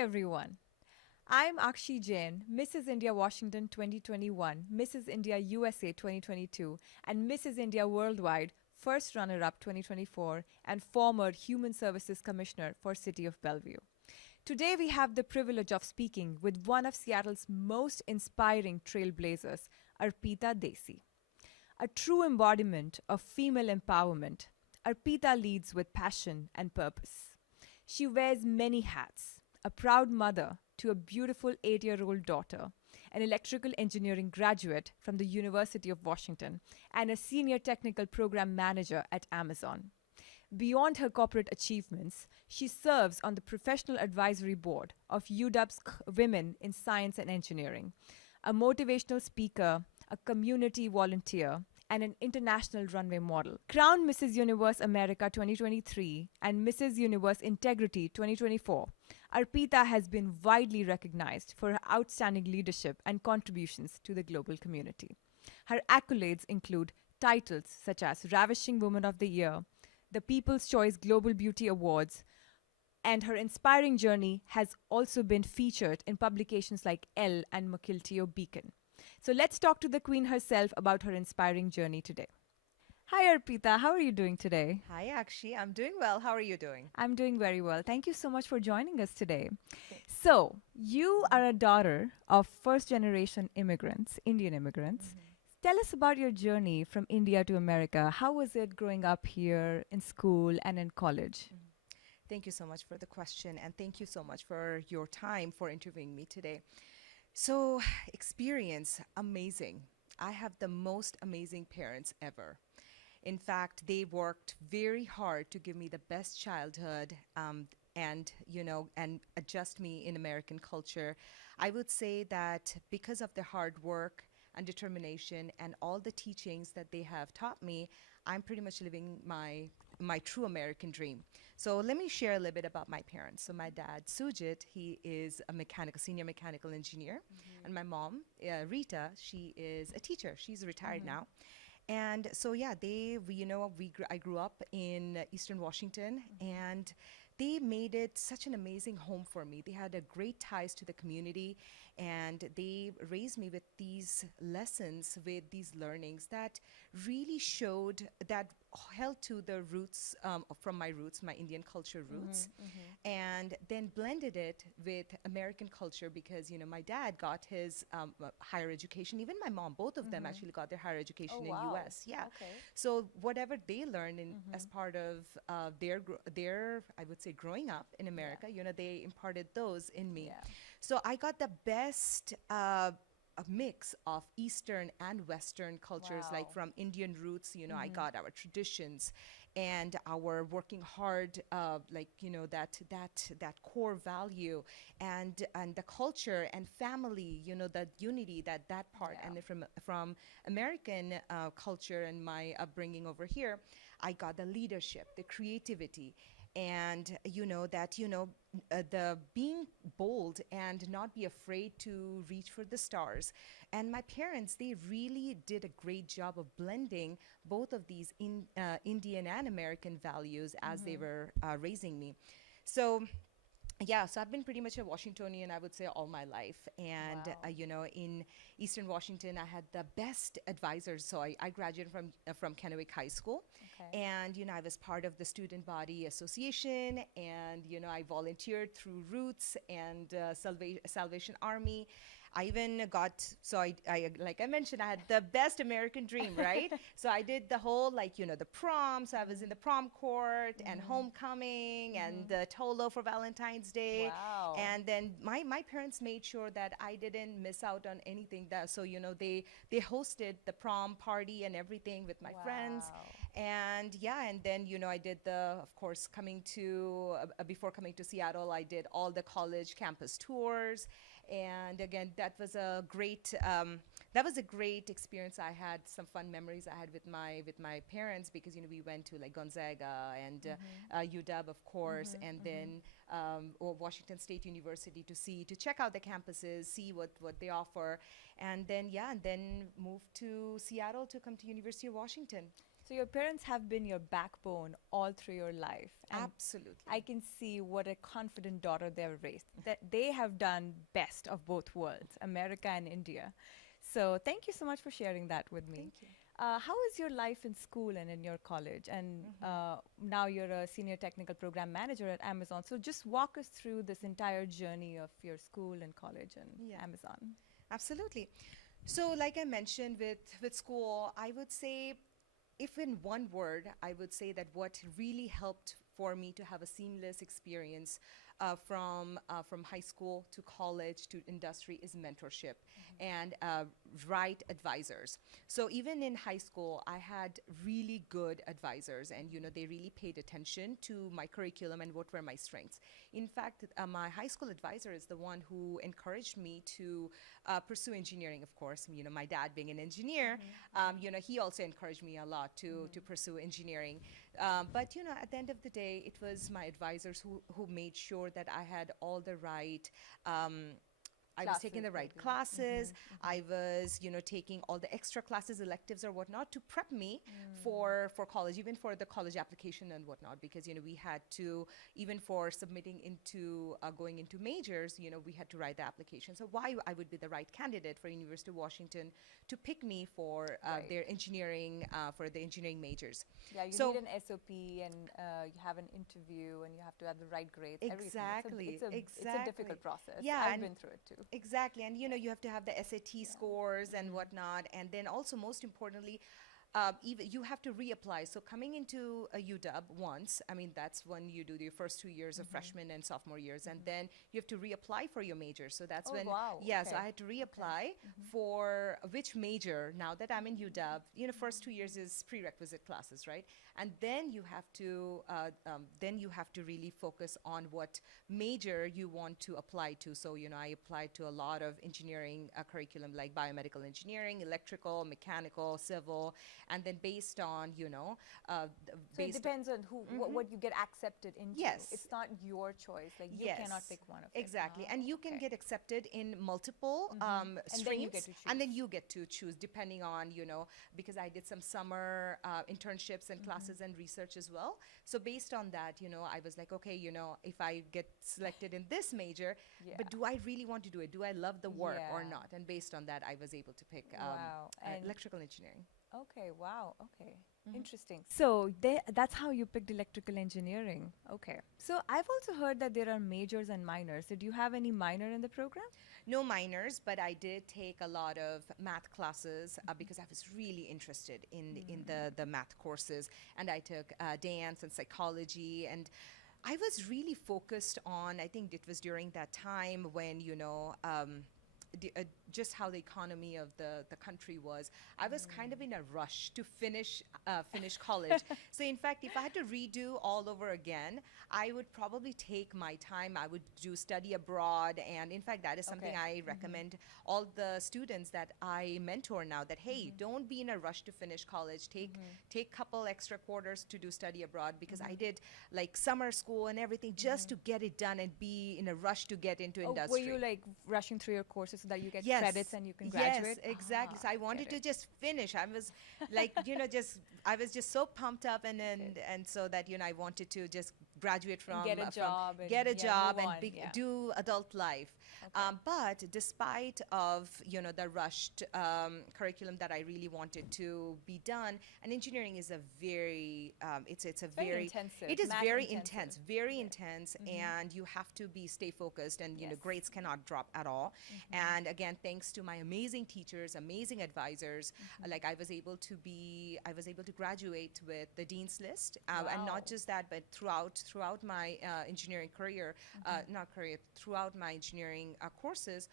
everyone. I'm Aakshi Jain, Mrs. India Washington 2021, Mrs. India USA 2022, and Mrs. India Worldwide first runner-up 2024 and former Human Services Commissioner for City of Bellevue. Today we have the privilege of speaking with one of Seattle's most inspiring trailblazers, Arpita Dacy. A true embodiment of female empowerment, Arpita leads with passion and purpose. She wears many hats, a proud mother to a beautiful 8-year-old daughter, an electrical engineering graduate from the University of Washington, and a senior technical program manager at Amazon. Beyond her corporate achievements, she serves on the professional advisory board of UW's Women in Science and Engineering, a motivational speaker, a community volunteer, and an international runway model. Crowned Mrs. Universe America 2023 and Mrs. Universe Integrity 2024, Arpita has been widely recognized for her outstanding leadership and contributions to the global community. Her accolades include titles such as Ravishing Woman of the Year, the People's Choice Global Beauty Awards, and her inspiring journey has also been featured in publications like Elle and Mukilteo Beacon. So let's talk to the Queen herself about her inspiring journey today. Hi Arpita, how are you doing today? Hi, Aakshi. I'm doing well. How are you doing? I'm doing very well. Thank you so much for joining us today. So, you are a daughter of first generation immigrants, Indian immigrants. Tell us about your journey from India to America. How was it growing up here in school and in college? Thank you so much for the question, and thank you so much for your time for interviewing me today. So, experience, amazing. I have the most amazing parents ever. In fact, they worked very hard to give me the best childhood and adjust me in American culture. I would say that because of their hard work and determination and all the teachings that they have taught me, I'm pretty much living my true American dream. So let me share a little bit about my parents. So my dad, Sujit, he is a senior mechanical engineer. And my mom, Rita, she is a teacher. She's retired now. And so, yeah, I grew up in Eastern Washington, and they made it such an amazing home for me. They had a great ties to the community, and they raised me with these lessons, with these learnings that really showed, that held to the roots, from my roots, my Indian culture roots, and then blended it with American culture because, my dad got his higher education. Even my mom, both of them actually got their higher education in US. Yeah. Okay. So whatever they learned as part of their, I would say, growing up in America, they imparted those in me. Yeah. So I got the best a mix of Eastern and Western cultures, like Wow. from Indian roots, I got our traditions and our working hard, that core value and the culture and family, the unity that part. Yeah. And then from American culture and my upbringing over here, I got the leadership, the creativity, and the being bold and not be afraid to reach for the stars. And my parents, they really did a great job of blending both of these Indian and American values as they were raising me. So yeah, so I've been pretty much a Washingtonian, I would say, all my life. And, Wow. in Eastern Washington, I had the best advisors. So I graduated from Kennewick High School. Okay. And, I was part of the Student Body Association. And, I volunteered through Roots and Salvation Army. I even got, like I mentioned, I had the best American dream, right? So I did the whole, the prom. So I was in the prom court and homecoming and the Tolo for Valentine's Day. Wow. And then my parents made sure that I didn't miss out on anything. So, they hosted the prom party and everything with my friends. And yeah, and then, I did of course, before coming to Seattle, I did all the college campus tours. And again, that was a great experience. I had some fun memories I had with my parents because we went to like Gonzaga and UW, of course, and then Washington State University to check out the campuses, see what they offer, and then moved to Seattle to come to University of Washington. So your parents have been your backbone all through your life. And Absolutely. I can see what a confident daughter they've raised. That they have done best of both worlds, America and India. So thank you so much for sharing that with me. Thank you. How is your life in school and in your college? And Mhm. now you're a senior technical program manager at Amazon. So just walk us through this entire journey of your school and college and Yeah, Amazon. absolutely. So, like I mentioned with school, I would say, if in one word, I would say that what really helped for me to have a seamless experience from high school to college to industry is mentorship and right advisors. So even in high school, I had really good advisors, and they really paid attention to my curriculum and what were my strengths. In fact, my high school advisor is the one who encouraged me to pursue engineering. Of course, my dad being an engineer, he also encouraged me a lot to pursue engineering. But at the end of the day, it was my advisors who made sure that I had all the right. I was taking Classes, the right maybe. classes. I was, taking all the extra classes, electives or whatnot to prep me for college, even for the college application and whatnot. Because we had to, even for submitting into going into majors, we had to write the application. So why I would be the right candidate for University of Washington to pick me for Right. their engineering for the engineering majors. Yeah, you So need an SOP and you have an interview and you have to have the right grades, everything. exactly, It's a exactly. difficult process. Yeah, I've and been through it too. exactly. And you have to have the SAT Yeah. scores and whatnot. And then also, most importantly, even you have to reapply. So coming into a UW once, I mean, that's when you do your first 2 years of freshman and sophomore years, and then you have to reapply for your major. So that's Oh, when, wow. yeah, so Okay. I had to reapply for which major. Now that I'm in UW, first 2 years is prerequisite classes, right? And then you have to really focus on what major you want to apply to. So I applied to a lot of engineering curriculum, like biomedical engineering, electrical, mechanical, civil, and then based on So it based. depends on what you get accepted into. Yes. It's not your choice. Like you cannot Yes, pick one of it. exactly. And you can Okay. get accepted in multiple And then you get streams, to and then choose. you get to choose depending on, because I did some summer internships and classes and research as well. So based on that, I was like, okay, if I get selected in this major, Yeah. but do I really want to do it? Do I love the work or Yeah. not? And based on that, I was able to pick Wow. And electrical engineering. okay, wow. Okay. Interesting. So that's how you picked electrical engineering. Okay. So I've also heard that there are majors and minors. Did you have any minor in the program? No minors, but I did take a lot of math classes because I was really interested in the math courses, and I took dance and psychology, and I was really focused on. I think it was during that time when just how the economy of the country was. I was kind of in a rush to finish college. So in fact, if I had to redo all over again, I would probably take my time. I would do study abroad, and in fact, that is something Okay. I recommend all the students that I mentor now. That hey, don't be in a rush to finish college. Take couple extra quarters to do study abroad, because I did like summer school and everything just to get it done and be in a rush to get into Oh, industry. were you like rushing through your courses so that you get Yes. credits and you can graduate? Yes, exactly. So I Get wanted to it. just finish. I was like, I was just so pumped up, and so that I wanted to just graduate from Get a job and, get a yeah, job move and on, yeah. do adult life. Okay. But despite of the rushed curriculum that I really wanted to be done, and engineering is a very it's a Very intensive, it is math very intensive. intense, very intense, and you have to be stay focused, and Yes. grades cannot drop at all. And again, thanks to my amazing teachers, amazing advisors, like I was able to graduate with the dean's list, and Wow. not just that, but throughout my engineering career, not career, throughout my engineering courses.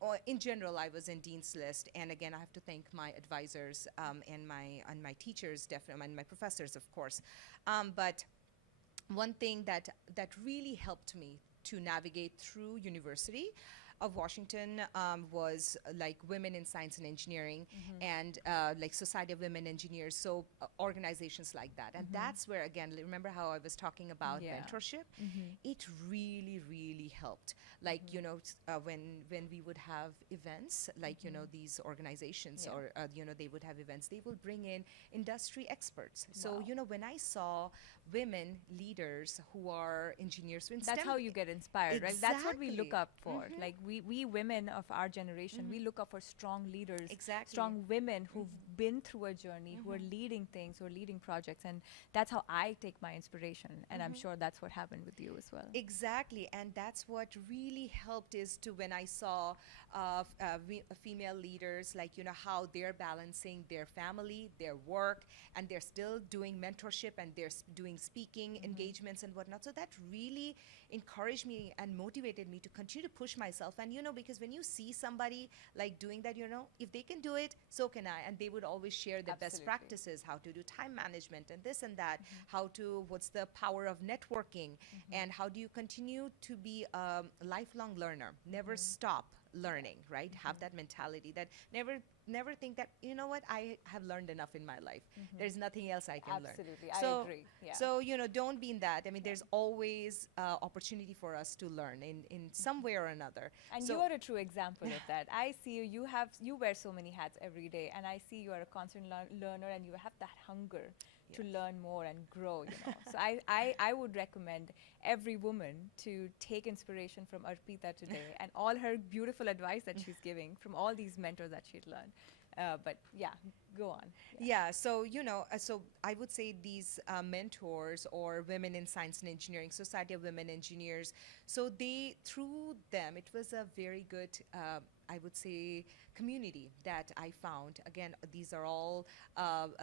Or in general, I was in dean's list, and again, I have to thank my advisors and my teachers, definitely, and my professors, of course. But one thing that really helped me to navigate through university of Washington was like Women in Science and Engineering and like Society of Women Engineers, so organizations like that. And that's where, again, remember how I was talking about Yeah. mentorship? It really, really helped. Like, you know, when we would have events, like, you know, these organizations Yeah. or, you know, they would have events, they will bring in industry experts. So, Wow. you know, when I saw women leaders who are engineers in That's STEM, how you get inspired, right? That's what we look Exactly. up for. Like we women of our generation, we look up for strong leaders, Exactly. strong women who've been through a journey, who are leading things, who are leading projects, and that's how I take my inspiration. And I'm sure that's what happened with you as well. Exactly, and that's what really helped is to when I saw female leaders, like, you know, how they're balancing their family, their work, and they're still doing mentorship and they're doing speaking engagements and whatnot. So that really encouraged me and motivated me to continue to push myself. And, you know, because when you see somebody like doing that, you know, if they can do it, so can I. And they would always share their best Absolutely. practices, how to do time management and this and that, how to, what's the power of networking, and how do you continue to be a lifelong learner, never stop learning, right? Have that mentality that never think that, you know what, I have learned enough in my life. There's nothing else I can learn. Absolutely, So, I agree. Yeah. so, you know, don't be in that. I mean, there's always opportunity for us to learn in some way or another. And So- you are a true example of that. I see you. You wear so many hats every day, and I see you are a constant learner, and you have that hunger to learn more and grow. You know, so I would recommend every woman to take inspiration from Arpita today and all her beautiful advice that she's giving from all these mentors that she'd learned. But yeah, go on. Yeah, so, you know, so I would say these mentors or Women in Science and Engineering, Society of Women Engineers, so they, through them, it was a very good, I would say, community that I found. Again, these are all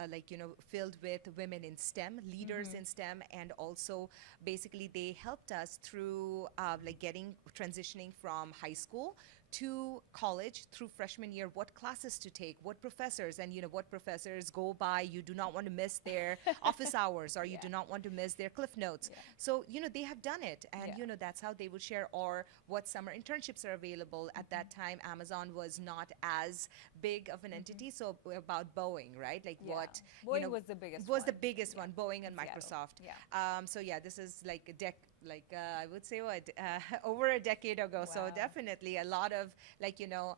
like, you know, filled with women in STEM, leaders in STEM, and also basically they helped us through like transitioning from high school to college through freshman year, what classes to take, what professors, and, you know, what professors go by. You do not want to miss their office hours, or you do not want to miss their cliff notes. So, you know, they have done it, and, you know, that's how they would share, or what summer internships are available. At that time, Amazon was not as big of an entity, so about Boeing, right? Like what, Boeing you know, was the biggest was the one. biggest one, Boeing and Seattle. Microsoft. Yeah. So yeah, this is like I would say what over a decade ago. So Wow. definitely a lot of, like, you know,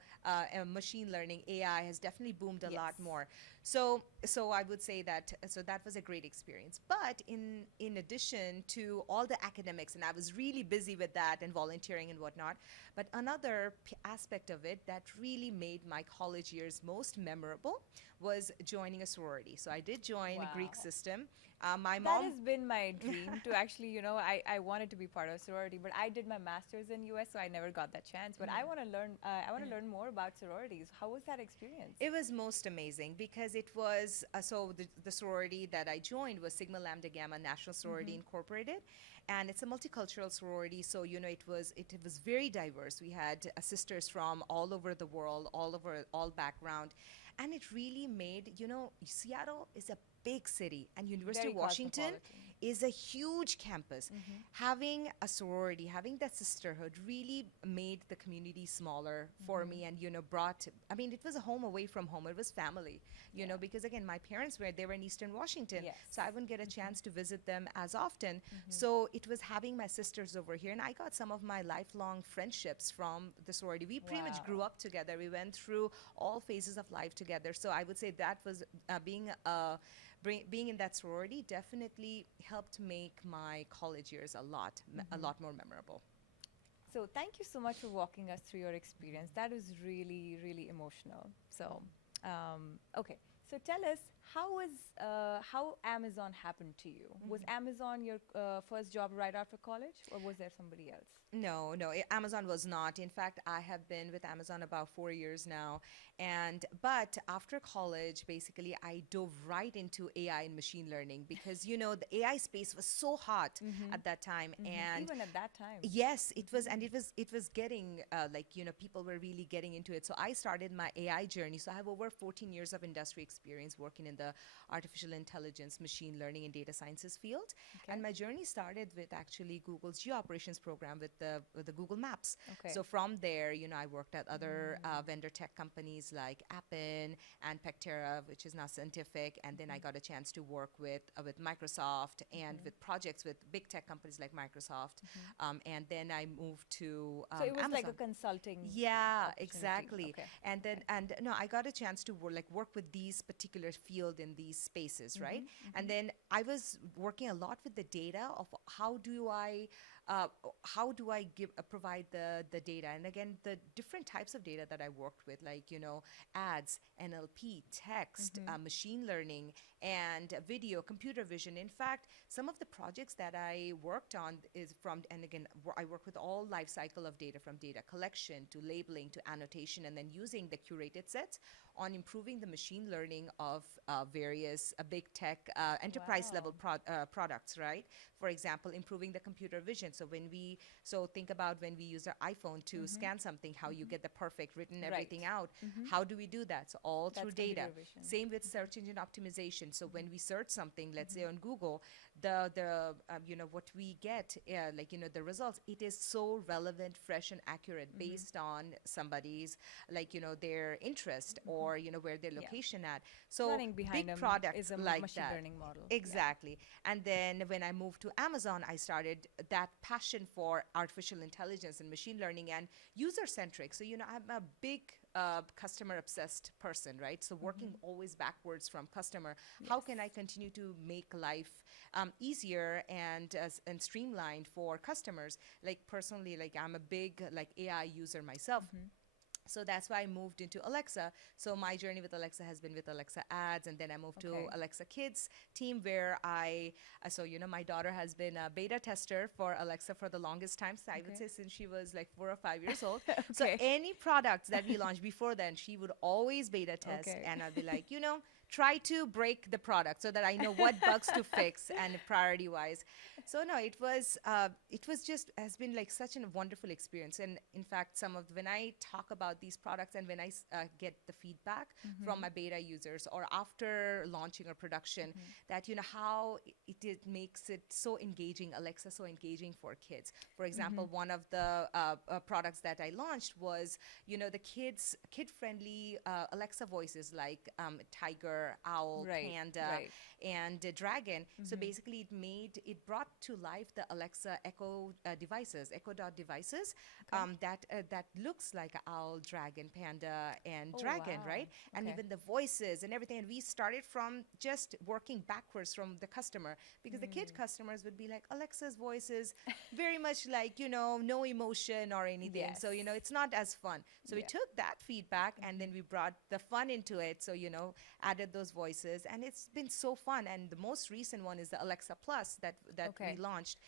machine learning, AI has definitely boomed a lot Yes. more. So I would say that, so that was a great experience. But in addition to all the academics, and I was really busy with that and volunteering and whatnot, but another aspect of it that really made my college years most memorable was joining a sorority. So I did join Greek Wow. system. My That mom. has been my dream to actually, you know, I wanted to be part of a sorority, but I did my master's in US, so I never got that chance. But I want to learn. I want to learn more about sororities. How was that experience? It was most amazing because it was so the sorority that I joined was Sigma Lambda Gamma National Sorority Incorporated, and it's a multicultural sorority. So, you know, it was very diverse. We had sisters from all over the world, all background, and it really made, you know, Seattle is a big city, and University Very of Washington cosmopolitan. is a huge campus. Having a sorority, having that sisterhood really made the community smaller for me, and, you know, I mean, it was a home away from home. It was family, you know, because again, my parents they were in Eastern Washington, Yes. so I wouldn't get a chance to visit them as often. So it was having my sisters over here, and I got some of my lifelong friendships from the sorority. We pretty much grew Wow. up together. We went through all phases of life together. So I would say that was being in that sorority definitely helped make my college years a lot more memorable. So thank you so much for walking us through your experience. That was really, really emotional. So, okay. So tell us, how Amazon happened to you? Was Amazon your first job right after college, or was there somebody else? No, Amazon was not. In fact, I have been with Amazon about 4 years now. But after college, basically, I dove right into AI and machine learning because, you know, the AI space was so hot at that time. And Even at that time. yes, it was, and it was getting like, you know, people were really getting into it. So I started my AI journey. So I have over 14 years of industry experience working in the artificial intelligence, machine learning, and data sciences field. Okay. And my journey started with actually Google's geo operations program with the Google Maps. Okay. So from there, I worked at other vendor tech companies like Appen and Pectera, which is now Scientific, and then I got a chance to work with Microsoft and with projects with big tech companies like Microsoft. And then I moved to So it was Amazon. like a consulting. Yeah, opportunity. exactly. Okay. And then and no, I got a chance to work with these particular field in these spaces, right? And then I was working a lot with the data of how do I provide the data. And again, the different types of data that I worked with, like ads, NLP, text, machine learning, and video, computer vision. In fact, some of the projects that I worked on and again, I work with all life cycle of data, from data collection to labeling to annotation, and then using the curated sets on improving the machine learning of various big tech enterprise level products, right? For example, improving the computer vision. So think about when we use our iPhone to scan something, how you get the perfect written everything out. How do we do that? So all through data. Same with search engine optimization. So when we search something, let's say on Google, the what we get, the results, it is so relevant, fresh, and accurate based on somebody's their interest or where their location at. So Running behind big them products is a like machine that. learning model. Exactly. And then when I moved to Amazon, I started that passion for artificial intelligence and machine learning and user centric. So I'm a big customer obsessed person, right? So working always backwards from customer. How can I continue to make life easier and streamlined for customers? Like personally, I'm a big AI user myself. So that's why I moved into Alexa. So my journey with Alexa has been with Alexa Ads, and then I moved to Alexa Kids team, where my daughter has been a beta tester for Alexa for the longest time. So I would say since she was like 4 or 5 years old. So any products that we launched before then, she would always beta test, and I'd be like, try to break the product so that I know what bugs to fix and priority wise. So no, it was has been like such a wonderful experience. And in fact, when I talk about these products and when I get the feedback from my beta users or after launching or production, that how it makes it so engaging, Alexa so engaging for kids. For example, one of the products that I launched was the kid-friendly Alexa voices like Tiger, Owl, Panda, and Dragon. So basically, it brought to life the Alexa Echo devices, Echo Dot devices, that looks like Owl, Dragon, Panda, and Dragon, right? And even the voices and everything. And we started from just working backwards from the customer, because the kid customers would be like, Alexa's voice is very much like, no emotion or anything. So, it's not as fun. So we took that feedback and then we brought the fun into it. So, added those voices, and it's been so fun. And the most recent one is the Alexa Plus that we launched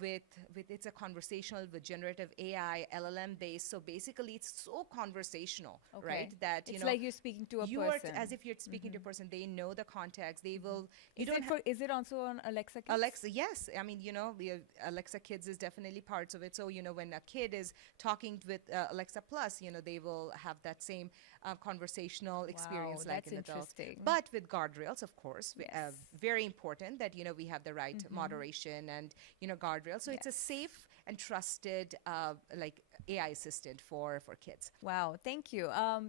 with it's a conversational with generative AI, LLM based. So basically it's so conversational, right? That it's like you're speaking to a person. As if you're speaking to a person. They know the context. They will. Is it also on Alexa Kids? Alexa, yes. I mean, the Alexa Kids is definitely parts of it. So when a kid is talking with Alexa Plus, they will have that same conversational experience like an adult. But with guardrails, of course, very important that we have the right moderation and guardrails. So it's a safe and trusted AI assistant for kids. Wow, thank you.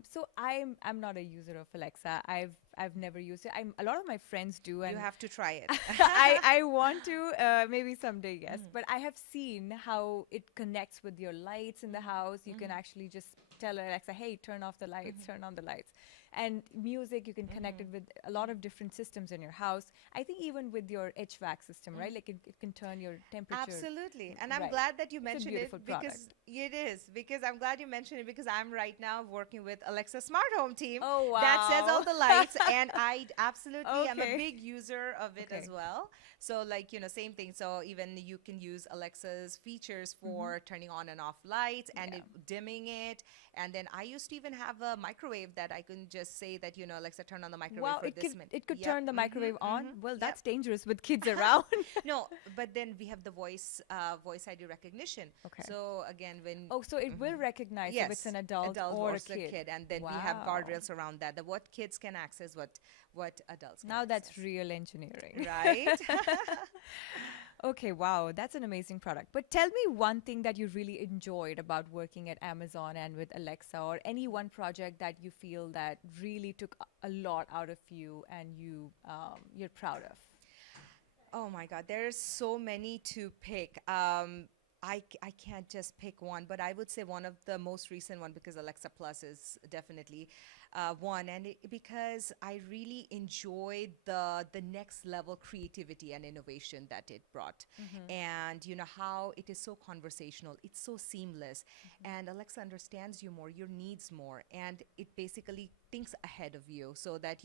So I'm not a user of Alexa. I've never used it. A lot of my friends do, and you have to try it. I want to maybe someday, yes. But I have seen how it connects with your lights in the house. You can actually just tell Alexa, hey, turn off the lights, turn on the lights. And music, you can connect it with a lot of different systems in your house. I think even with your HVAC system, right? Like it can turn your temperature. Absolutely. And I'm glad that you mentioned it, because it is. Because I'm glad you mentioned it, because I'm right now working with Alexa Smart Home team. Oh, wow. That says all the lights. And I absolutely am a big user of it as well. So same thing. So even you can use Alexa's features for turning on and off lights and dimming it. And then I used to even have a microwave that I can just just say that, Alexa, turn on the microwave Wow, for it this could minute. it could Yep. turn the microwave on. Well, Yep. that's dangerous with kids around. No, but then we have the voice ID recognition. Okay. So again, when Oh, so it will recognize if it's an adult or a kid. and then we have Wow. guardrails around that. What kids can access, what adults can Now that's access. real engineering. Right. Okay, wow, that's an amazing product. But tell me one thing that you really enjoyed about working at Amazon and with Alexa, or any one project that you feel that really took a lot out of you and you're proud of. Oh my God, there's so many to pick. I can't just pick one, but I would say one of the most recent one, because Alexa Plus is definitely one, and because I really enjoyed the next level creativity and innovation that it brought, and how it is so conversational, it's so seamless, and Alexa understands you more, your needs more, and it basically thinks ahead of you, so that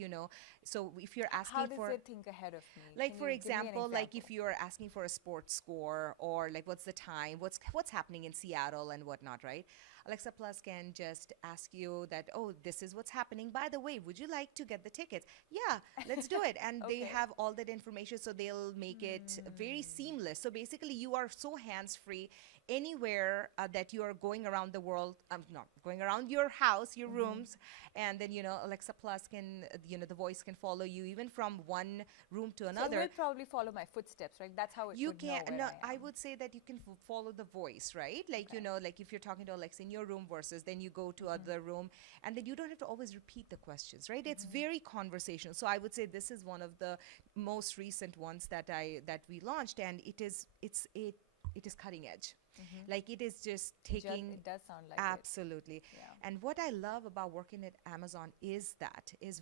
so if you're asking How does for, it think ahead of me? like, Can for you give me an example, like if you're asking for a sports score, or like what's the time, what's happening in Seattle and whatnot, right? Alexa Plus can just ask you that, oh, this is what's happening. By the way, would you like to get the tickets? Yeah, let's do it. And they Okay. have all that information, so they'll make it very seamless. So basically, you are so hands-free anywhere that you are going around the world, not going around your house, your rooms, and then Alexa Plus can, the voice can follow you even from one room to So it another. will probably follow my footsteps, right? That's how it You would know can where no, I I am. would say that you can follow the voice, right? Like like if you're talking to Alexa in your room versus then you go to other room, and then you don't have to always repeat the questions, right? It's very conversational. So I would say this is one of the most recent ones that we launched, and it is cutting edge. Like it is just taking. It does sound like it. Absolutely. Yeah. And what I love about working at Amazon is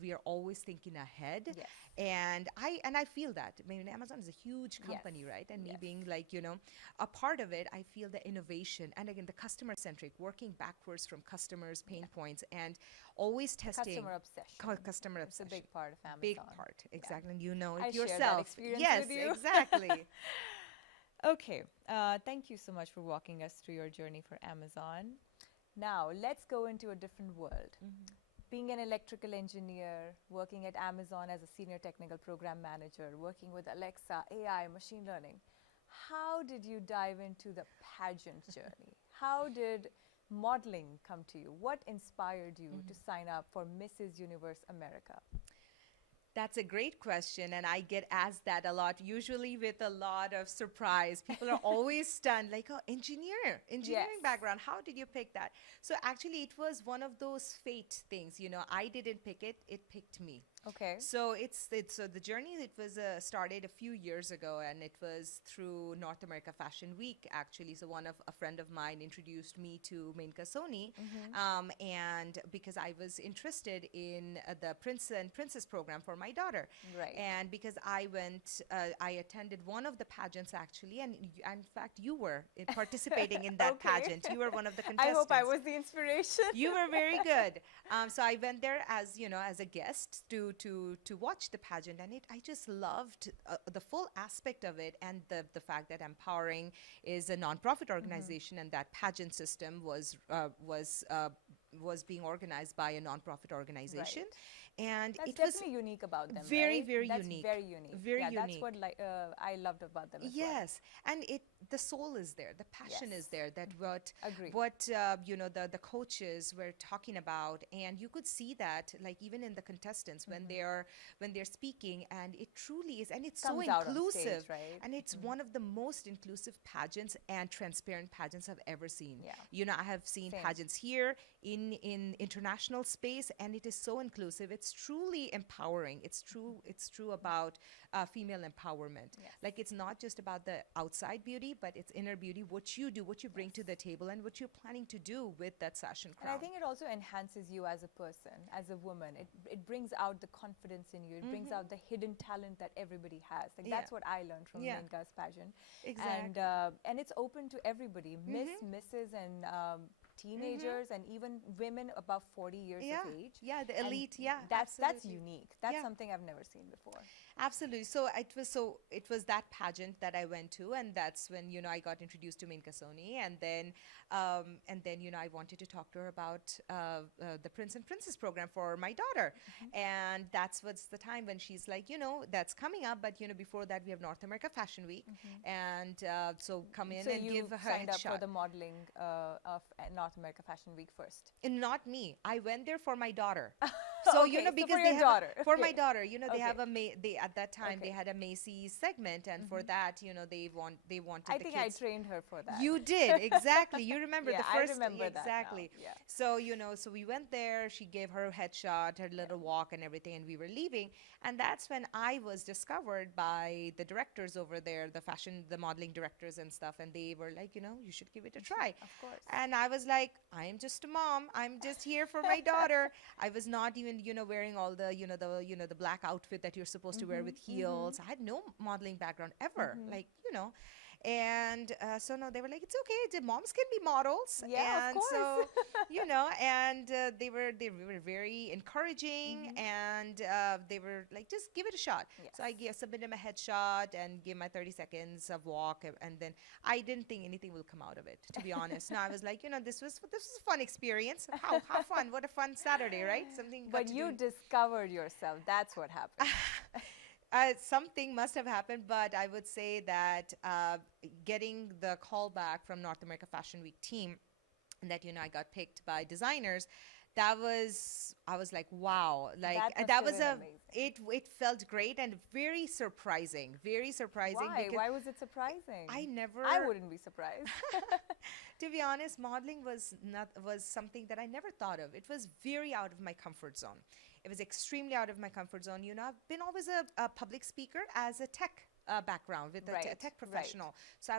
we are always thinking ahead. Yes. And I feel that. I mean, Amazon is a huge company, Yes. right? And me Yes. being like, a part of it, I feel the innovation and again the customer centric, working backwards from customers' pain points and always testing Customer obsession. customer It's a obsession. big part of Amazon. Big part, exactly. And you know it I share that yourself. experience Yes, with you. exactly. Okay, thank you so much for walking us through your journey for Amazon. Now, let's go into a different world. Being an electrical engineer, working at Amazon as a senior technical program manager, working with Alexa, AI, machine learning. How did you dive into the pageant journey? How did modeling come to you? What inspired you to sign up for Mrs. Universe America? That's a great question, and I get asked that a lot, usually with a lot of surprise. People are always stunned, like, oh, engineering Yes. background, how did you pick that? So actually, it was one of those fate things, I didn't pick it, it picked me. Okay. So so the journey, it was started a few years ago, and it was through North America Fashion Week, actually. So a friend of mine introduced me to Menka Soni, and because I was interested in the Prince and Princess program for my daughter. Right. And because I attended one of the pageants actually, and in fact you were participating in that Okay. pageant. You were one of the I contestants. hope I was the inspiration. You were very good. So I went there as as a guest to watch the pageant, and I just loved the full aspect of it, and the fact that Empowering is a nonprofit organization, and that pageant system was being organized by a nonprofit organization. And That's it was definitely unique about them. very, right? very That's unique. Very unique. Very yeah, unique. That's what I loved about them. As yes, and the soul is there, the passion Yes. is there, that Agreed. what the coaches were talking about, and you could see that like even in the contestants when they're speaking, and it truly is, and it's Comes so out on inclusive, stage, right? and it's one of the most inclusive pageants and transparent pageants I've ever seen. Yeah. I have seen Same. pageants here in international space, and it is so inclusive. It's truly empowering. It's true about female empowerment. Yes. Like it's not just about the outside beauty, but it's inner beauty, what you do, what you bring to the table, and what you're planning to do with that sash and And crown. I think it also enhances you as a person, as a woman. It brings out the confidence in you. It brings out the hidden talent that everybody has. Like Yeah. that's what I learned from Yeah. Menka's pageant. Exactly. And it's open to everybody, Miss, Mrs, and teenagers and even women above 40 years Yeah, of age. yeah, the And elite, yeah, that's absolutely. unique. That's Yeah. something I've never seen before. Absolutely. So it was that pageant that I went to, and that's when I got introduced to Minka Soni, and then I wanted to talk to her about the Prince and Princess program for my daughter, and that's what's the time when she's like, that's coming up, but before that we have North America Fashion Week, and so come in So and you give her signed a up for shot. the modeling of North America Fashion Week first. And not me. I went there for my daughter. Okay, so Because for they your have daughter. for my Okay. daughter, they Okay. have they at that time they Okay. had a Macy's segment, and for that, they wanted I the think kids. I trained her for that. You did, exactly. You remember Yeah, the I first, remember that now. exactly. Yeah. So, so we went there, she gave her headshot, her little walk and everything, and we were leaving. And that's when I was discovered by the directors over there, the modeling directors and stuff. And they were like, you should give it a try. Of course. And I was like, I am just a mom. I'm just here for my daughter. I was not even, wearing all the black outfit that you're supposed to wear with heels. I had no modeling background ever, And so no, they were like, it's okay. The moms can be models. Yeah, of And so, course. and they were very encouraging, and they were like, just give it a shot. Yes. So I submitted my headshot and gave my 30 seconds of walk, and then I didn't think anything will come out of it, to be honest. No, I was like, this was a fun experience. How fun! What a fun Saturday, right? Something. got But to you do. discovered yourself. That's what happened. Something must have happened, but I would say that getting the call back from North America Fashion Week team, that I got picked by designers, I was like, wow, like That that must was have been amazing. it felt great and very surprising, Why? because Why was it surprising? I never I wouldn't be surprised. to be honest, modeling was something that I never thought of. It was very out of my comfort zone. It was extremely out of my comfort zone. I've been always a public speaker as a tech background with a Right, tech right. professional. So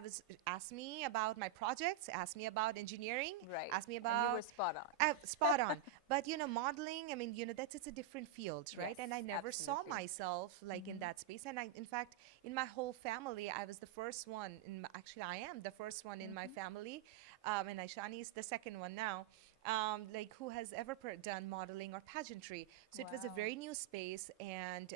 ask me about my projects, ask me about engineering, Right. ask me And about you were spot on. spot on. But modeling, I mean, that's it's a different field, right? And I Yes, never saw absolutely. myself like in that space. And in fact, in my whole family, I was the first one. Actually, I am the first one in my family, and Aishani is the second one now. Like who has ever done modeling or pageantry. So it was a Wow. very new space, and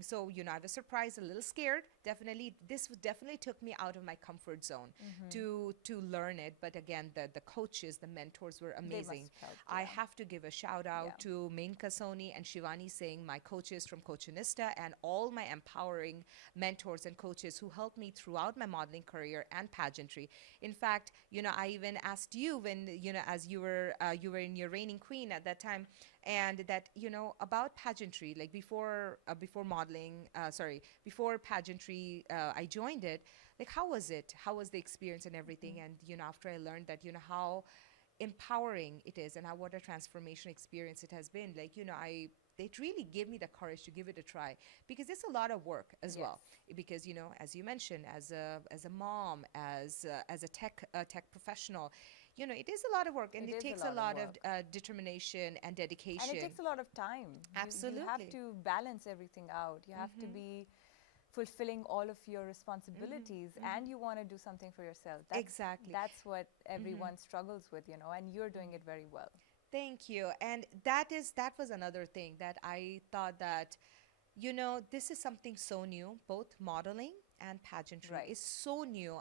so I was surprised, a little scared. Definitely, definitely took me out of my comfort zone to learn it. But again, the coaches, the mentors were They must amazing. have helped, I yeah. have to give a shout out Yeah. to Minka Soni and Shivani Singh, my coaches from Coachinista, and all my empowering mentors and coaches who helped me throughout my modeling career and pageantry. In fact, I even asked you when as you were in your reigning queen at that time, and that about pageantry, like before modeling, before pageantry, I joined it. Like, how was it? How was the experience and everything? And after I learned that how empowering it is, and what a transformation experience it has been, like it really gave me the courage to give it a try, because it's a lot of work as well, because as you mentioned, as a mom, as a tech professional, it is a lot of work, and It it is a takes lot a of lot of work. determination and dedication. And it takes a lot of time. You have Absolutely. to balance everything out. You have to be fulfilling all of your responsibilities, and you want to do something for yourself. Exactly. That's what everyone struggles with, and you're doing it very well. Thank you. And that was another thing that I thought that, this is something so new. Both modeling and pageantry Right. is so new.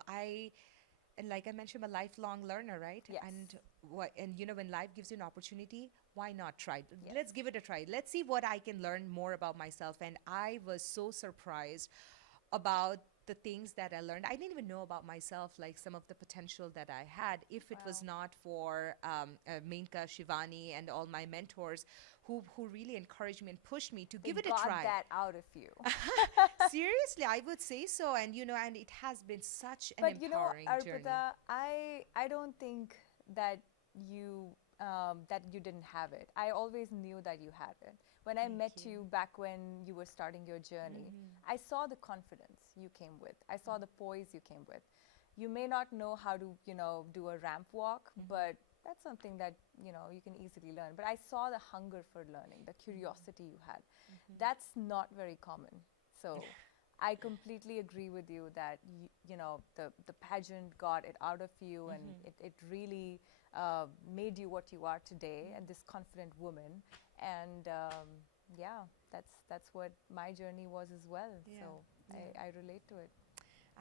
And like I mentioned, I'm a lifelong learner, right? Yes. And when life gives you an opportunity, why not try? Yes. Let's give it a try. Let's see what I can learn more about myself. And I was so surprised about the things that I learned. I didn't even know about myself, like some of the potential that I had, if it was not for Minka, Shivani, and all my mentors who really encouraged me and pushed me to give it a got try. that out of you. Seriously, I would say so. And and it has been such an But empowering journey. Arpita, I don't think that you didn't have it. I always knew that you had it. When I met you back when you were starting your journey, I saw the confidence you came with. I saw the poise you came with. You may not know how to, do a ramp walk, but that's something that, you can easily learn. But I saw the hunger for learning, the curiosity you had. That's not very common. So I completely agree with you that the pageant got it out of you, and it really made you what you are today, and this confident woman. And yeah, that's what my journey was as well. Yeah. So Yeah. I relate to it.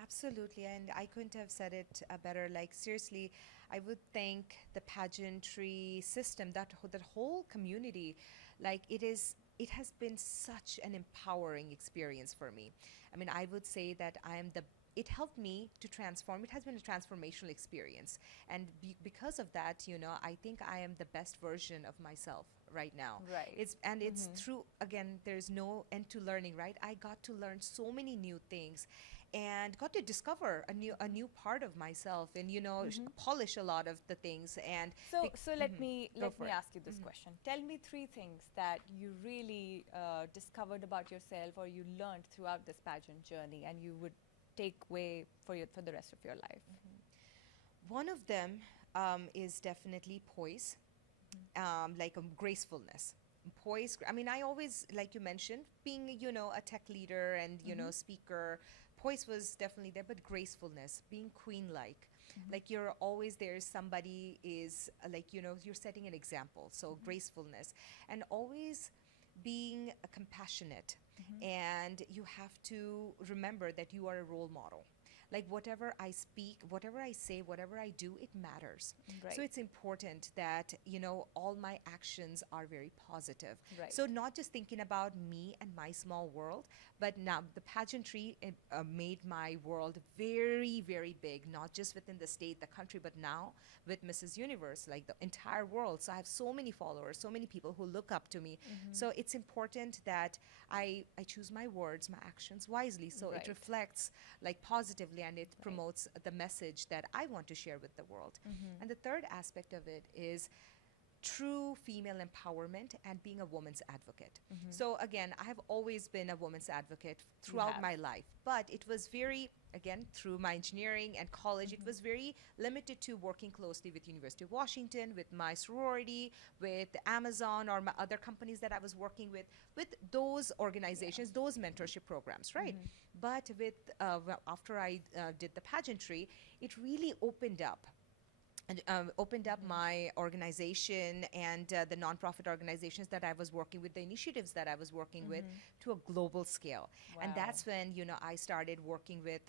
Absolutely, and I couldn't have said it better. Like seriously, I would thank the pageantry system, that whole community. Like it has been such an empowering experience for me. I mean, I would say that I am the. It helped me to transform. It has been a transformational experience, and because of that, I think I am the best version of myself right now. Right. It's through, again, there's no end to learning, right? I got to learn so many new things and got to discover a new part of myself, and polish a lot of the things. And So let me go for it. ask you this question. Tell me three things that you really discovered about yourself, or you learned throughout this pageant journey, and you would take away for the rest of your life. One of them is definitely poise, like gracefulness. Poise. I mean, I always, like you mentioned, being a tech leader and speaker. Poise was definitely there, but gracefulness, being queen-like. Like you're always there. Somebody is like you're setting an example. So gracefulness, and always being compassionate. And you have to remember that you are a role model. Like whatever I speak, whatever I say, whatever I do, it matters. Right. So it's important that all my actions are very positive. Right. So not just thinking about me and my small world, but now the pageantry made my world very, very big, not just within the state, the country, but now with Mrs. Universe, like the entire world. So I have so many followers, so many people who look up to me. So it's important that I choose my words, my actions wisely, so Right. it reflects like positively, and it promotes the message that I want to share with the world. And the third aspect of it is true female empowerment and being a woman's advocate. So again, I have always been a woman's advocate throughout have. my life, but it was very, again, through my engineering and college, it was very limited to working closely with University of Washington, with my sorority, with Amazon, or my other companies that I was working with those organizations, those mentorship programs, right? But with after I did the pageantry, it really opened up and opened up my organization and the nonprofit organizations that I was working with, the initiatives that I was working with, to a global scale. And Wow. that's when I started working with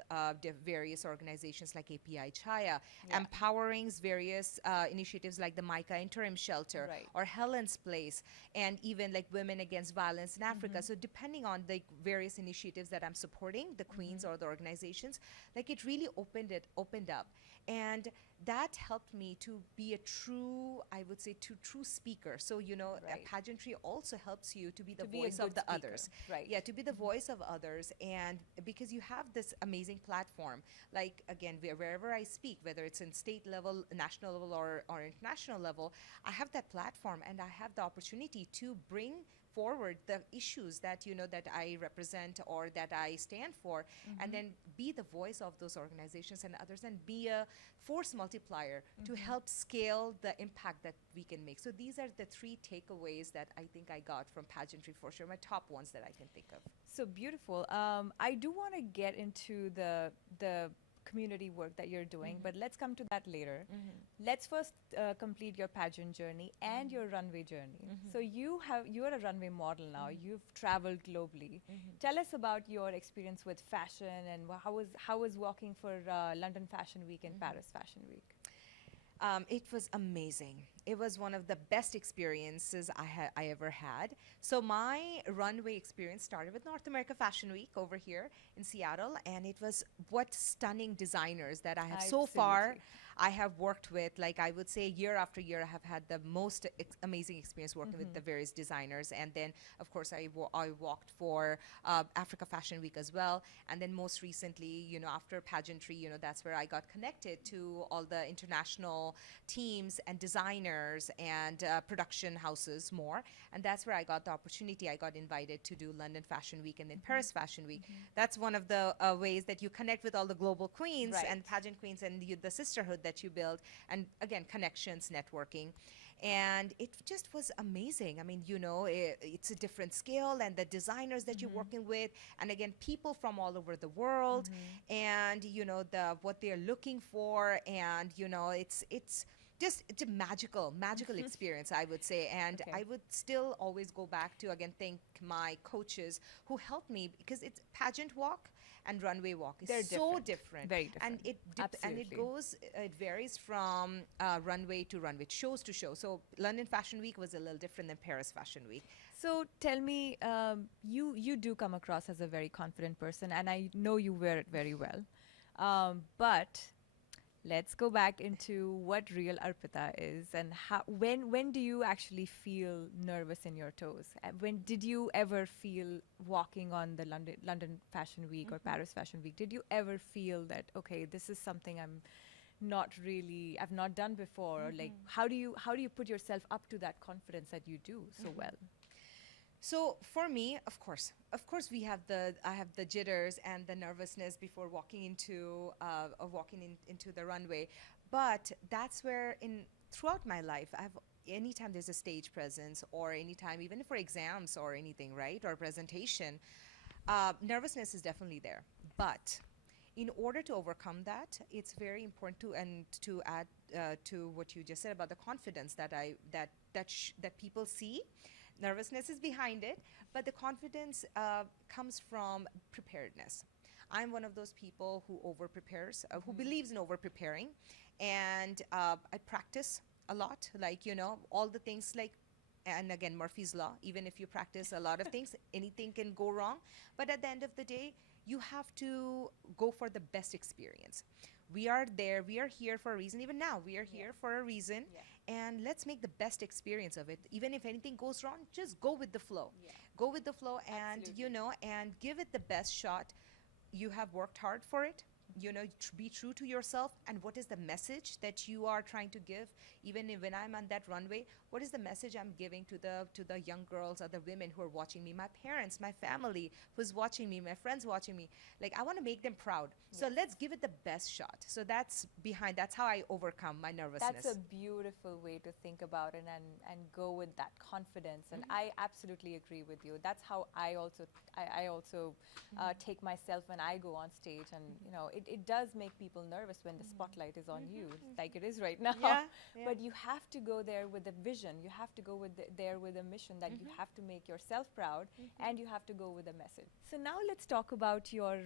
various organizations like API Chaya, Yeah. empowering various initiatives like the Micah Interim Shelter, Right. or Helen's Place, and even like Women Against Violence in Africa. So depending on the various initiatives that I'm supporting, the queens or the organizations, like it really opened up. And that helped me to be a true, I would say, true speaker. So, Right. pageantry also helps you to be the To be a voice of good the speaker. others. Right. Yeah, to be the voice of others. And because you have this amazing platform, like, again, wherever I speak, whether it's in state level, national level, or international level, I have that platform, and I have the opportunity to bring forward the issues that that I represent or that I stand for, and then be the voice of those organizations and others, and be a force multiplier to help scale the impact that we can make. So these are the three takeaways that I think I got from pageantry, for sure, my top ones that I can think of. So beautiful. I do want to get into the community work that you're doing, but let's come to that later. Let's first complete your pageant journey and your runway journey. So you are a runway model now. You've traveled globally. Tell us about your experience with fashion, and how was walking for London Fashion Week and Paris Fashion Week. It was amazing. It was one of the best experiences I ever had. So my runway experience started with North America Fashion Week over here in Seattle, and it was what stunning designers that I have so far. Absolutely. I have worked with, like I would say, year after year, I have had the most amazing experience working with the various designers. And then, of course, I walked for Africa Fashion Week as well. And then most recently, after pageantry, that's where I got connected to all the international teams and designers and production houses more. And that's where I got the opportunity. I got invited to do London Fashion Week and then Paris Fashion Week. That's one of the ways that you connect with all the global queens Right. and pageant queens, and the sisterhood that you build, and again, connections, networking. And it just was amazing. I mean, it's a different scale, and the designers that you're working with, and again, people from all over the world, and the what they're looking for, and it's a magical experience, I would say. And Okay. I would still always go back to, again, thank my coaches who helped me, because it's pageant walk and runway walk is They're so different. different. Very And different. and Absolutely. it varies from runway to runway, shows to show. So London Fashion Week was a little different than Paris Fashion Week. So tell me, you do come across as a very confident person, and I know you wear it very well. But let's go back into what real Arpita is, and how when do you actually feel nervous in your toes? When did you ever feel walking on the London Fashion Week or Paris Fashion Week? Did you ever feel that, okay, this is something I've not done before? Or like, how do you put yourself up to that confidence that you do so well? So for me, of course, I have the jitters and the nervousness before walking into the runway, but that's where throughout my life, anytime there's a stage presence, or anytime even for exams or anything, right, or presentation, nervousness is definitely there. But in order to overcome that, it's very important to add to what you just said about the confidence that people see. Nervousness is behind it, but the confidence comes from preparedness. I'm one of those people who over prepares, who believes in over preparing, and I practice a lot. Like, all the things, like, and again, Murphy's law. Even if you practice a lot of things, anything can go wrong. But at the end of the day, you have to go for the best experience. We are there. We are here for a reason. Even now, we are here for a reason. Yeah. And let's make the best experience of it. Even if anything goes wrong, just go with the flow. Yeah. Go with the flow, and Absolutely. and give it the best shot. You have worked hard for it. Be true to yourself. And what is the message that you are trying to give? Even when I'm on that runway, what is the message I'm giving to the young girls or the women who are watching me, my parents, my family who's watching me, my friends watching me? Like, I want to make them proud. So let's give it the best shot. So that's how I overcome my nervousness. That's a beautiful way to think about it, and go with that confidence. And I absolutely agree with you. That's how I also take myself when I go on stage. And it does make people nervous when the spotlight is on you, like it is right now. Yeah, yeah. But you have to go there with a vision. You have to go there with a mission that you have to make yourself proud, and you have to go with a message. So now let's talk about your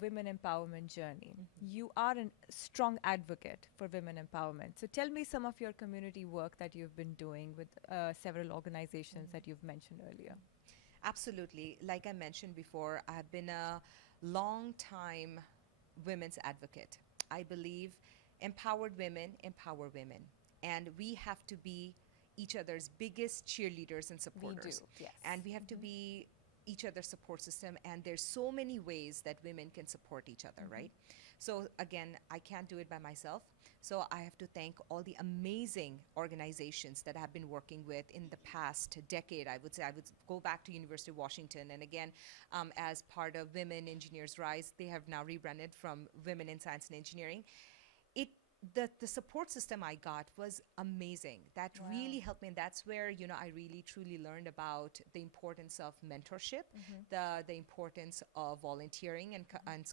women empowerment journey. You are a strong advocate for women empowerment. So tell me some of your community work that you've been doing with several organizations that you've mentioned earlier. Absolutely. Like I mentioned before, I've been a long time women's advocate. I believe empowered women empower women, and we have to be each other's biggest cheerleaders and We do, supporters. yes. And we have to be each other's support system, and there's so many ways that women can support each other, right? So again, I can't do it by myself. So I have to thank all the amazing organizations that I've been working with in the past decade. I would say I would go back to University of Washington, and again, as part of Women Engineers Rise, they have now rebranded from Women in Science and Engineering. It the support system I got was amazing. That really helped me, and that's where I really truly learned about the importance of mentorship, the importance of volunteering and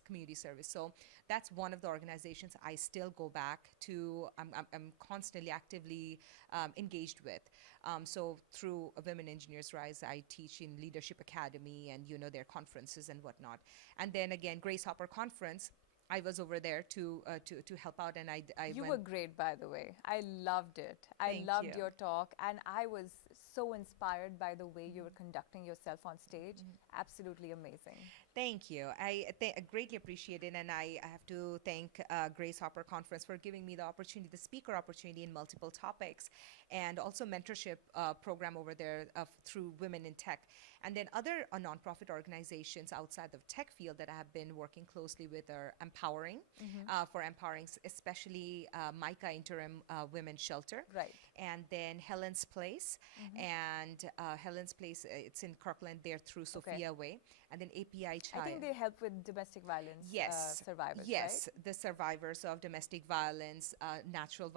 community service. So that's one of the organizations I still go back to. I'm constantly actively engaged with. So through Women Engineers Rise, I teach in Leadership Academy and their conferences and whatnot. And then again, Grace Hopper Conference, I was over there to help out, and I You went. were great, by the way. I loved it. I Thank loved you. your talk, and I was so inspired by the way you were conducting yourself on stage. Absolutely amazing. Thank you. I greatly appreciate it, and I have to thank Grace Hopper Conference for giving me the opportunity, the speaker opportunity in multiple topics, and also mentorship program over there through Women in Tech. And then other nonprofit organizations outside the tech field that I have been working closely with are Empowering, for empowering, especially Micah Interim Women's Shelter. Right. And then Helen's Place. And Helen's Place, it's in Kirkland there through Okay. Sophia Way. And then API I Child. think they help with domestic violence survivors, Yes, right? the survivors of domestic violence, natural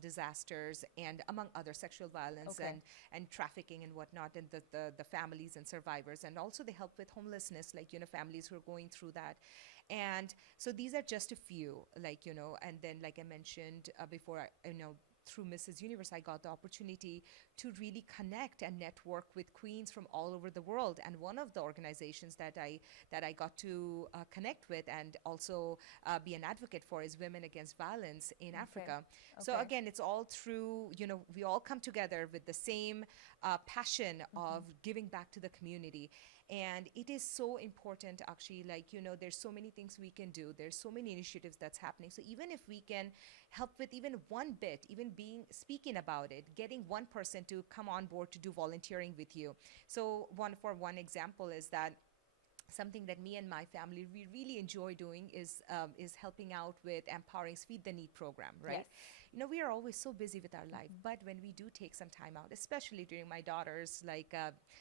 disasters, and among other sexual violence Okay. and trafficking and whatnot, and the families and survivors, and also they help with homelessness, like families who are going through that. And so these are just a few, and then like I mentioned before, through Mrs. Universe, I got the opportunity to really connect and network with queens from all over the world. And one of the organizations that I got to connect with and also be an advocate for is Women Against Violence in Africa. So Okay. again, it's all through, we all come together with the same passion of giving back to the community. And it is so important, actually, there's so many things we can do. There's so many initiatives that's happening. So even if we can help with even one bit, even speaking about it, getting one person to come on board to do volunteering with you. So one example is that something that me and my family we really enjoy doing is helping out with Empowering's Feed the Need program, right? Yes. We are always so busy with our life, but when we do take some time out, especially during my daughter's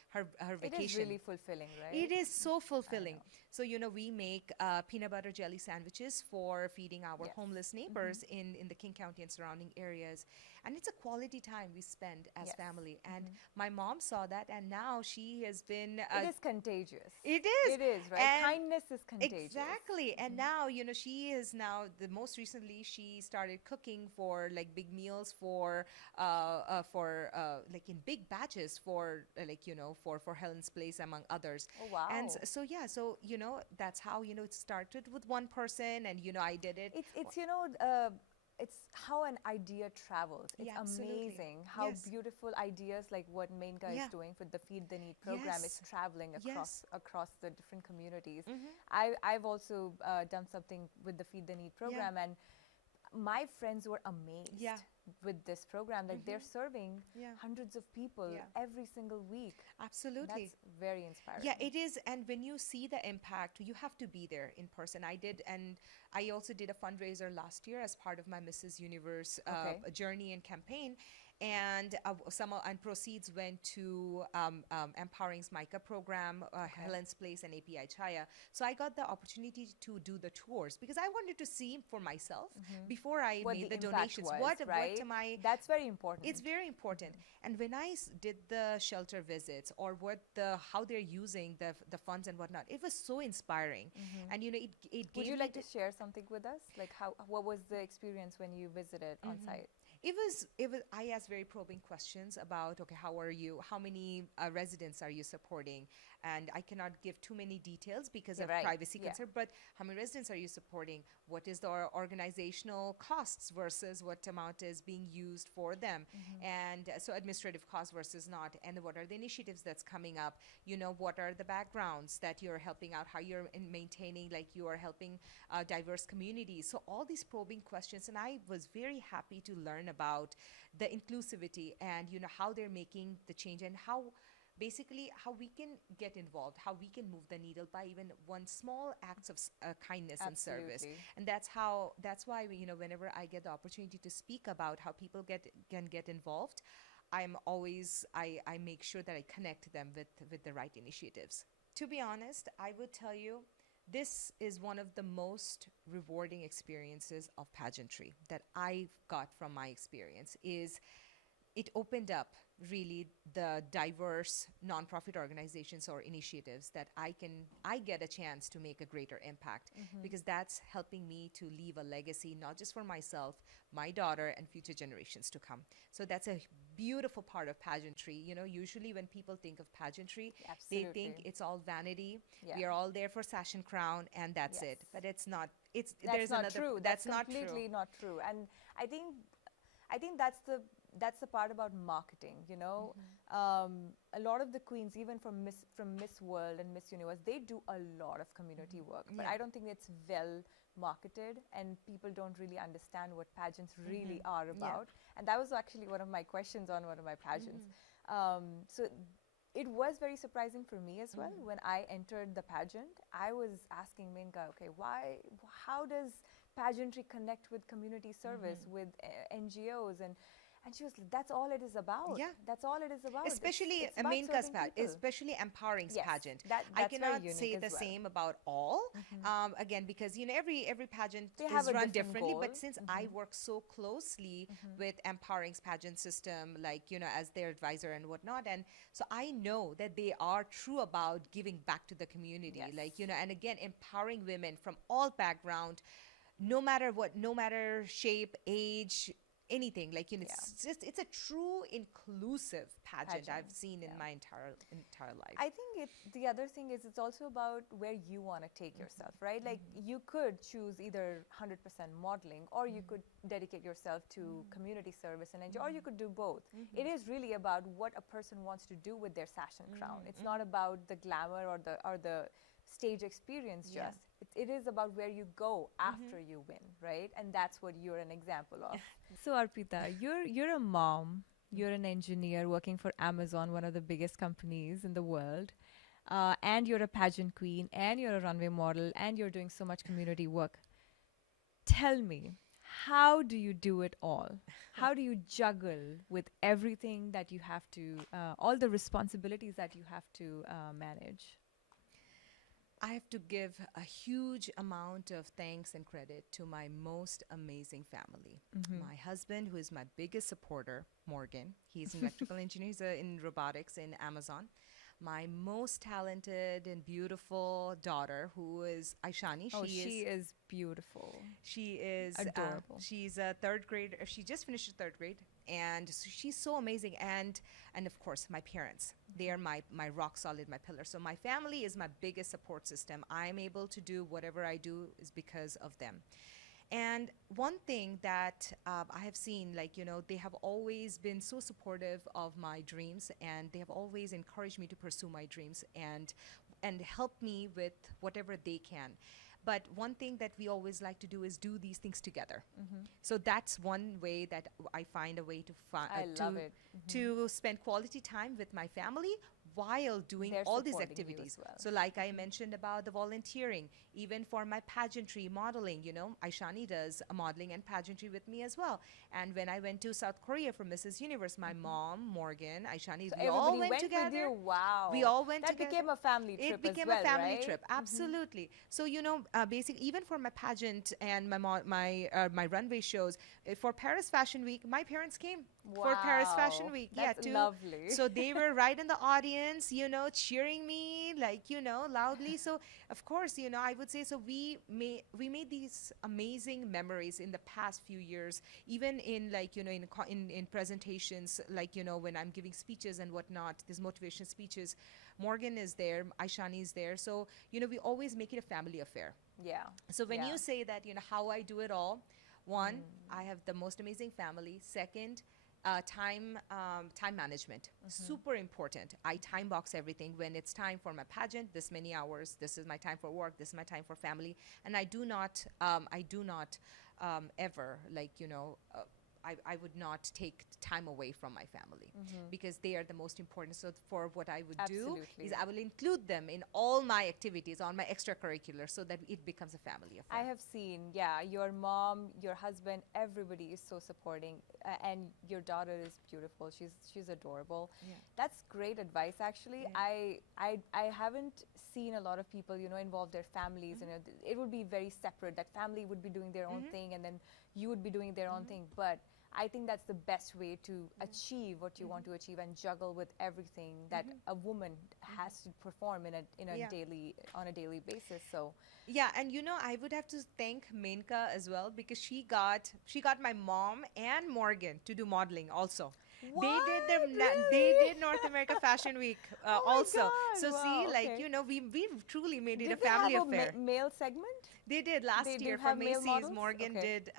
her vacation, It is really fulfilling, right? it is so fulfilling. So we make peanut butter jelly sandwiches for feeding our Yes. homeless neighbors in the King County and surrounding areas, and it's a quality time we spend as Yes. family. And my mom saw that, and now she has been. It is contagious. It is. It is, right? And Kindness is contagious. exactly. And now, she is now the most recently she started cooking for big meals for in big batches for for Helen's Place among others. Oh, wow. And so that's how it started with one person, and I did it. It's how an idea travels. It's Yeah, absolutely. amazing how Yes. beautiful ideas like what Mainka Yeah. is doing with the Feed the Need program is Yes. traveling Yes. across the different communities. Mhm. I've also done something with the Feed the Need program, and my friends were amazed Yeah. with this program. Like they're serving Yeah. hundreds of people Yeah. every single week. Absolutely. That's very inspiring. Yeah, it is. And when you see the impact, you have to be there in person. I did, and I also did a fundraiser last year as part of my Mrs. Universe Okay. journey and campaign. And and proceeds went to Empowering's Micah program, Helen's Place, and API Chaya. So I got the opportunity to do the tours because I wanted to see for myself before I What made the impact donations. was, What right? am I? That's very important. It's very important. And when I did the shelter visits or how they're using the funds and whatnot, it was so inspiring. And it gave Would you me like to share something with us? Like what was the experience when you visited on site? It was I asked very probing questions about, okay, how are you, how many residents are you supporting? And I cannot give too many details because Yeah, of right. privacy Yeah. concern, but how many residents are you supporting? What is the organizational costs versus what amount is being used for them? And so administrative costs versus not, and what are the initiatives that's coming up? What are the backgrounds that you're helping out, how you're maintaining, you are helping diverse communities. So all these probing questions, and I was very happy to learn about the inclusivity and how they're making the change, and how basically how we can get involved, how we can move the needle by even one small acts of kindness and service. Absolutely. And that's why whenever I get the opportunity to speak about how people can get involved, I make sure that I connect them with the right initiatives. To be honest, I would tell you, this is one of the most rewarding experiences of pageantry that I've got from my experience. Is it opened up really the diverse nonprofit organizations or initiatives that I get a chance to make a greater impact, because that's helping me to leave a legacy, not just for myself, my daughter, and future generations to come. So that's a beautiful part of pageantry. Usually when people think of pageantry, they think Absolutely. it's all vanity. Yeah. We are all there for sash and crown, and that's Yes. it. But it's not. It's That's there's not another. true. That's not completely true. not true. And I think that's the part about marketing. A lot of the queens, even from Miss World and Miss Universe, they do a lot of community work. But Yeah. I don't think it's well marketed, and people don't really understand what pageants really are about. And that was actually one of my questions on one of my pageants. So it was very surprising for me as well. When I entered the pageant, I was asking Minka, okay, how does pageantry connect with community service, with NGOs? And she was like, that's all it is about. Yeah. That's all it is about. Especially it's about Mainka's serving people. especially Empowering's Yes, pageant. that's I very cannot unique say as the well. same about all. Again, because every pageant They have is a run different differently. goal. But since I work so closely with Empowering's pageant system, like as their advisor and whatnot, and so I know that they are true about giving back to the community. Yes. Like and again, empowering women from all background, no matter what, no matter shape, age, anything. Like it's a true inclusive pageant I've seen in my entire life. I think the other thing is it's also about where you want to take yourself, right? Like you could choose either 100% modeling, or you could dedicate yourself to community service and NGO, or you could do both. It is really about what a person wants to do with their sash and crown. It's not about the glamour or the stage experience just. It is about where you go after you win, right? And that's what you're an example of. So Arpita, you're a mom, you're an engineer working for Amazon, one of the biggest companies in the world, and you're a pageant queen, and you're a runway model, and you're doing so much community work. Tell me, how do you do it all? How do you juggle with everything that you have to, all the responsibilities that you have to manage? I have to give a huge amount of thanks and credit to my most amazing family. My husband, who is my biggest supporter, Morgan. He's an electrical engineer. He's in robotics in Amazon. My most talented and beautiful daughter, who is Aishani. She is beautiful. She is adorable. She's a third grade. She just finished her third grade, and so she's so amazing. And of course, my parents. They are my rock solid, my pillar. So my family is my biggest support system. I'm able to do whatever I do is because of them. And one thing that I have seen, like, they have always been so supportive of my dreams, and they have always encouraged me to pursue my dreams and help me with whatever they can. But one thing that we always like to do is do these things together. So that's one way that I find a way to love it. to spend quality time with my family while doing They're all these supporting you activities. as well. So like I mentioned about the volunteering, even for my pageantry modeling, Aishani does modeling and pageantry with me as well. And when I went to South Korea for Mrs. Universe, my mom, Morgan, Aishani, So we all everybody went together. with you? Wow. We all went that together. Became a family trip It became as well, a family right? trip, absolutely. So basically, even for my pageant and my runway shows, for Paris Fashion Week, my parents came for Paris Fashion Wow. Week. That's lovely. So they were right in the audience, cheering me, like, loudly. So of course, I would say, so we made these amazing memories in the past few years, even in like, in presentations, like, when I'm giving speeches and whatnot, these motivation speeches. Morgan is there, Aishani is there. So, we always make it a family affair. Yeah. So when Yeah. you say that, how I do it all, one, I have the most amazing family. Second, time management, super important. I time box everything. When it's time for my pageant, this many hours, this is my time for work, this is my time for family. And I do not ever, like, I would not take time away from my family because they are the most important. So for what I would do is I will include them in all my activities, all my extracurriculars, so that it becomes a family affair. I have seen, your mom, your husband, everybody is so supporting, and your daughter is beautiful. She's adorable. Yeah. That's great advice, actually. Yeah. I haven't seen a lot of people, involve their families. It would be very separate. That family would be doing their own thing, and then you would be doing their own thing. But I think that's the best way to achieve what you want to achieve and juggle with everything that a woman has to perform on a daily basis. So yeah, and I would have to thank Menka as well, because she got my mom and Morgan to do modeling also. What? They did North America Fashion Week also. God, So wow, see, like, okay. we truly made it Did a family they have affair. a male segment? They did last They year did for have male Macy's. models? Morgan Okay. did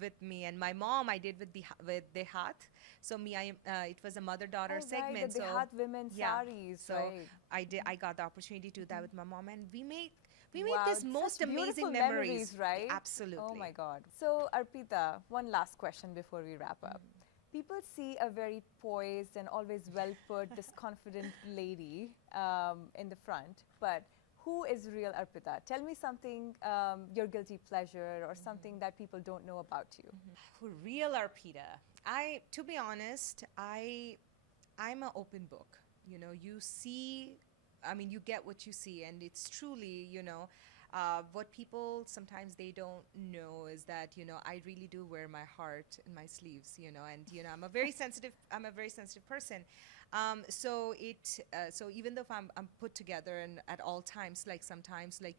with me, and my mom I did with the hat. So it was a mother-daughter segment. Right, the Dehat women saris, So right. I got the opportunity to do that with my mom, and we made Wow, this it's most such amazing beautiful memories, right? Absolutely. Oh my God. So Arpita, one last question before we wrap up. People see a very poised and always well put, this confident lady in the front, but who is real Arpita? Tell me something, your guilty pleasure or something that people don't know about you. Real Arpita. To be honest, I'm an open book. You know, you see, I mean, you get what you see, and it's truly, what people sometimes they don't know is that, I really do wear my heart in my sleeves, and, I'm a very sensitive person. So even though if I'm put together and at all times, like sometimes, like,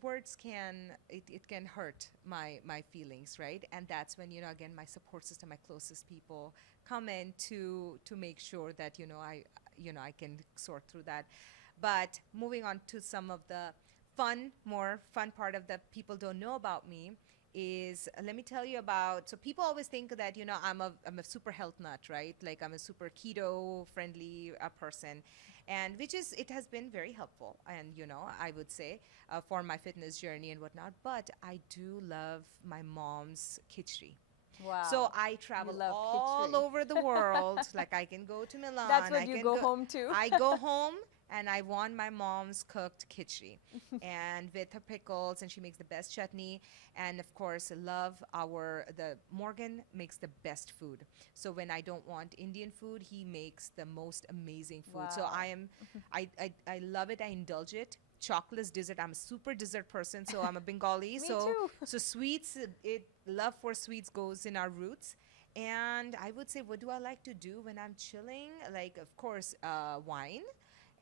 words it can hurt my feelings, right? And that's when, again, my support system, my closest people come in to make sure that, I can sort through that. But moving on to some of the more fun part of that people don't know about me is, let me tell you about, so people always think that, I'm a super health nut, right? Like I'm a super keto friendly person, and it has been very helpful, and, I would say, for my fitness journey and whatnot. But I do love my mom's khichdi. Wow. So I travel all khichdi. over the world. Like I can go to Milan. That's what I you can go home to. I go home and I want my mom's cooked khichdi and with her pickles, and she makes the best chutney. And of course, the Morgan makes the best food. So when I don't want Indian food, he makes the most amazing food. So Wow. I love it. I indulge it. Chocolate dessert. I'm a super dessert person, so I'm a Bengali. Me too. So sweets, love for sweets goes in our roots. And I would say, what do I like to do when I'm chilling? Like, of course, wine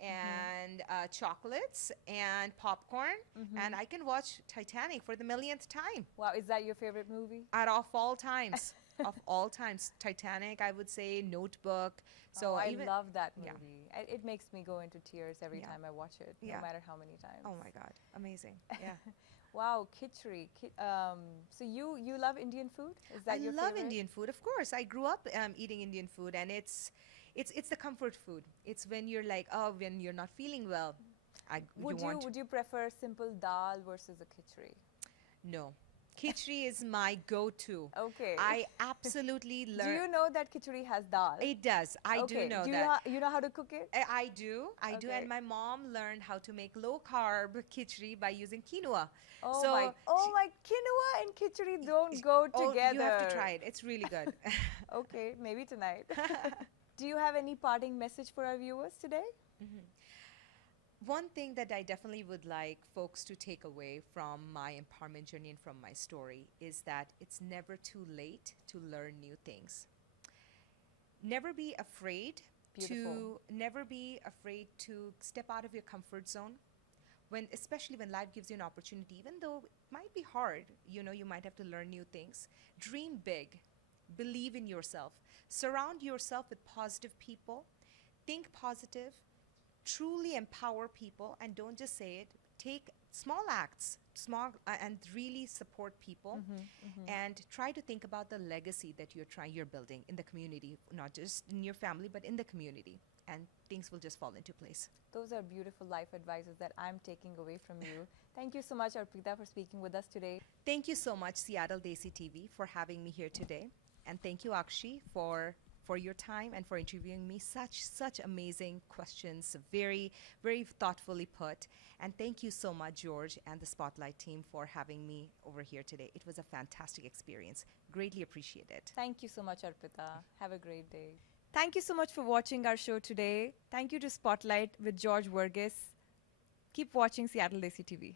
and chocolates and popcorn. And I can watch Titanic for the millionth time. Wow, is that your favorite movie? Of all times. Of all times. Titanic, I would say, Notebook. So I love that yeah. movie. It makes me go into tears every Yeah. time I watch it, Yeah. no matter how many times. Oh my God, amazing. Yeah. Wow, khichdi. So you love Indian food? Is that I your love favorite? Indian food, of course. I grew up eating Indian food, and it's the comfort food. It's when you're like, when you're not feeling well, Would you prefer simple dal versus a khichdi? No. Khichdi is my go-to. Okay. I absolutely learn. Do you know that khichdi has dal? It does. I do know that. You know how to cook it? I do. Okay. And my mom learned how to make low-carb khichdi by using quinoa. Oh So my, quinoa and khichdi don't go together. You have to try it. It's really good. Okay, maybe tonight. Do you have any parting message for our viewers today? One thing that I definitely would like folks to take away from my empowerment journey and from my story is that it's never too late to learn new things. Never be afraid Beautiful. to step out of your comfort zone, especially when life gives you an opportunity, even though it might be hard, you might have to learn new things. Dream big. Believe in yourself. Surround yourself with positive people. Think positive. Truly empower people, and don't just say it. Take small acts, and really support people, and try to think about the legacy that you're building in the community, not just in your family, but in the community, and things will just fall into place. Those are beautiful life advices that I'm taking away from you. Thank you so much, Arpita, for speaking with us today. Thank you so much, Desi TV, for having me here today, and thank you, Aakshi, for your time and for interviewing me. Such amazing questions, very, very thoughtfully put. And thank you so much, George and the Spotlight team, for having me over here today. It was a fantastic experience. Greatly appreciate it. Thank you so much, Arpita. Have a great day. Thank you so much for watching our show today. Thank you to Spotlight with George Verghese. Keep watching Seattle Desi TV.